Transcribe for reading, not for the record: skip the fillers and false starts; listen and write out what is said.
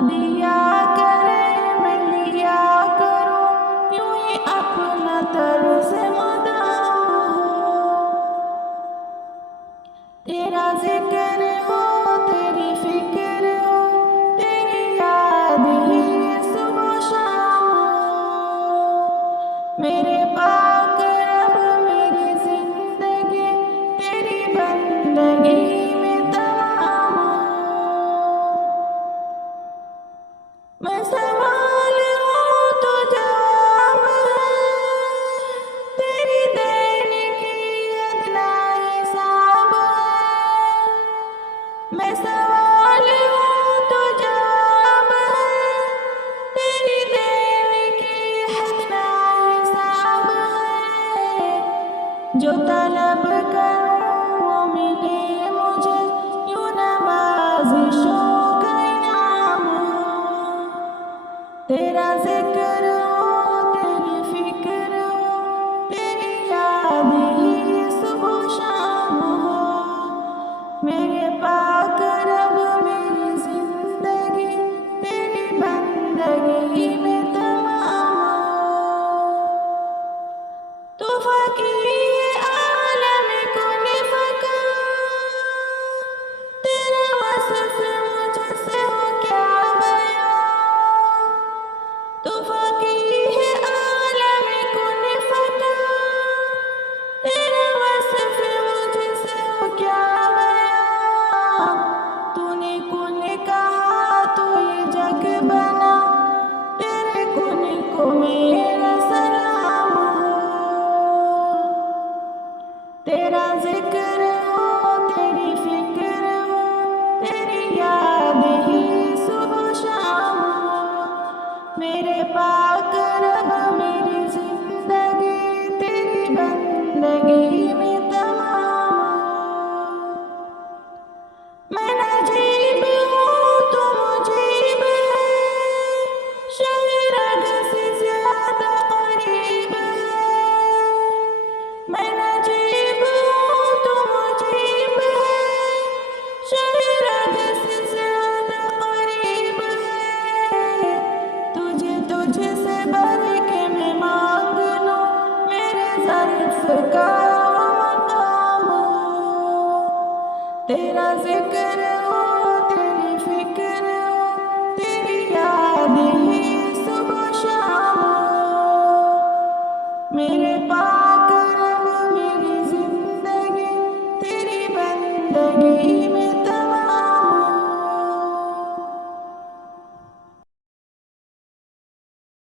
दिया करे मैं लिया करूं, यूं ही अपना तर्ज़ मुदाम हो। तेरा जिक्र हो, तेरी फिक्र हो, तेरी याद ही सुबह शाम हो। मेरे पाक रब मेरी जिंदगी तेरी बंदगी में तमाम हो। मैं सवाल हूँ तो जवाब है, तेरी देन की अदना हिसाब है। मैं सवाल हूँ तो जवाब है, तेरी देन की अदना हिसाब है। जो तलब करूँ वो मिले मुझे, यूं नवाज़िशों का इनाम हो। तेरा जिक्र हो, तेरी फिक्र हो, तेरी याद ही सुबह शाम हो। मेरे पाक रब मेरी जिंदगी तेरी बंदगी में तमाम हो। तू फ़कीर आलम कुल फ़का, तेरा वस्फ़ मुझसे हो क्या बयां। तू फ़कीर आलम कुल फ़का, तेरा वस्फ़ मुझसे हो क्या बयां। तूने कुन कहा तो ये जग बना, तेरे कुन को मेरा सलाम हो। तेरा जिक्र हो, तेरी फिक्र हो, तेरी याद ही सुबह शाम हो। मेरे पाक रब मेरी जिंदगी तेरी बंदगी में तमाम हो। मैं नजीब हूँ तू मुजीब है, शहरग से ज्यादा करीब है। मैं नजीब हूँ तू मुजीब है, शहरग से ज्यादा करीब है। तुझसे बढ़ के मैं मांग लूँ, मेरे ज़र्फ़ का वो मकाम हो। तेरा जिक्र